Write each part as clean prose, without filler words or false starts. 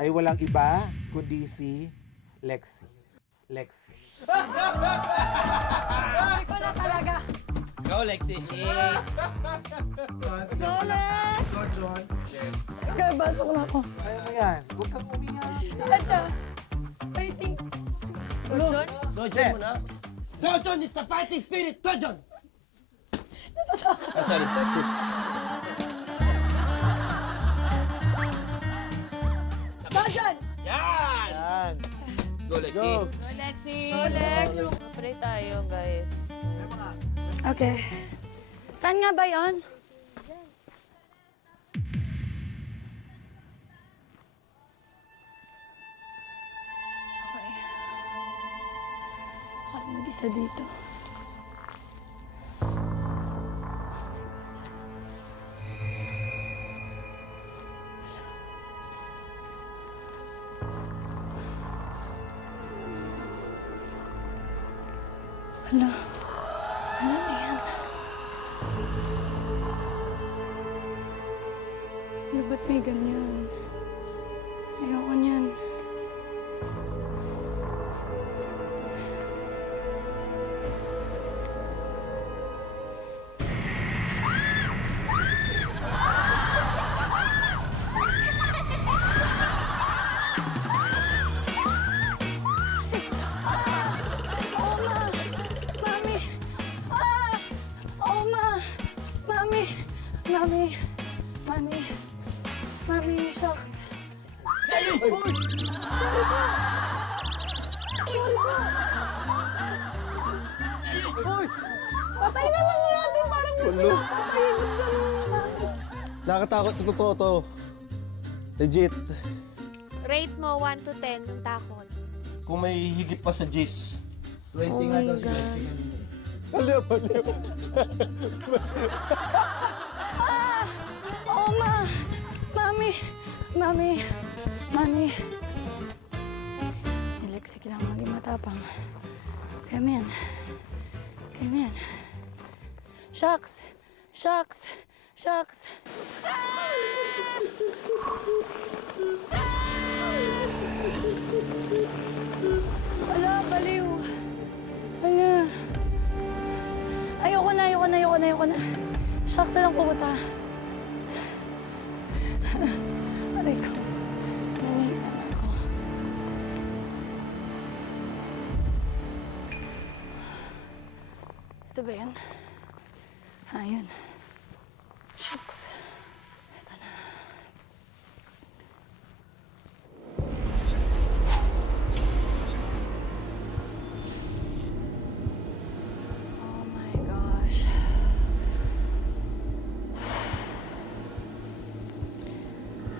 ay walang iba kundi si Lexie. Lexie. Sabi ko na talaga. Go, Lexie. Go, Lex! Go, John. Okay, basok na ako. Kaya mo yan. Huwag kang umiyak. Atcha. Waiting. Dojon? Dojon muna. Dojon is the fighting spirit! Dojon! Ah, sorry. Dojon! Yan! Yan. Go, Lexie. Go. Go, Lexie! Go, Lex! Pray tayo, guys. Okay. Saan nga ba yon? Okay. Ako lang mag-isa dito. Hala. Ano na yan? Ano ba't may ganyan? Ayoko niyan. Oma! Mami! Ah! Oma! Mami! Mami! Mami! Mami, shucks. Sorry po! Uy! Patay na lang natin, parang Tulo. patay. Mami. Nakakatakot, totoo to. Legit. Rate mo 1 to 10 yung takot. Kung may higit pa sa G's. 20 nga daw si Lexie kanina. Baliw. Oma! Mami! Mami! Mami! Lexie, kailangan maging matapang. Come in. Come in. Shucks! Shucks! Shucks! Wala, baliw. Wala. Ayoko na. Shucks na lang pumunta. Aray ko. Nanihan ako. Ito ba yan? Yun. Shucks. Ito na. Oh my gosh.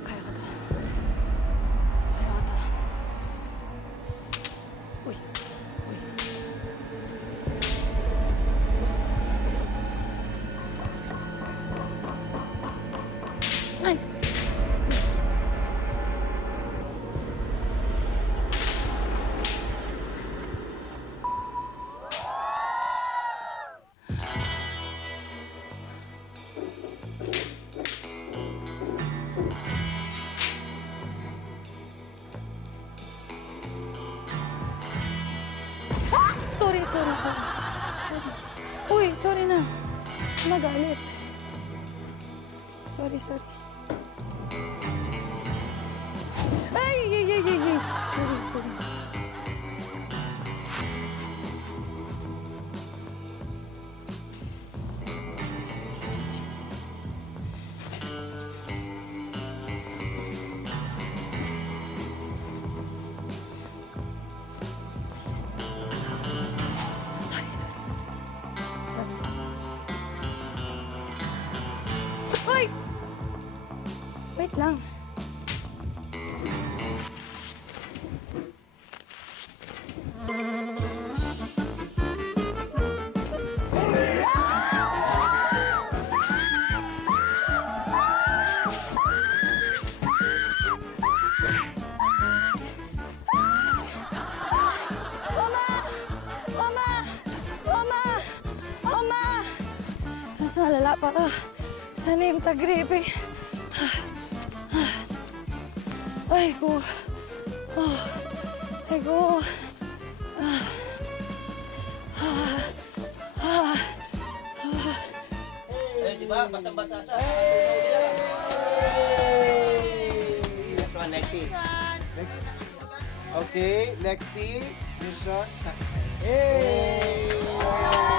Kaya ko to. Kaya ko to. Uy. Uy. Ay! Sorry. Uy, sorry na. Nagalit. Sorry. Ay! Sorry. Sorry. Hoy! Wait lang. Mas malala pa to. Sana yung tag-gripping. Aiko. Aiko. Eh, di ba? Basa-basa siya. Next one, Lexi. Okay, Lexi, mission success. Hey!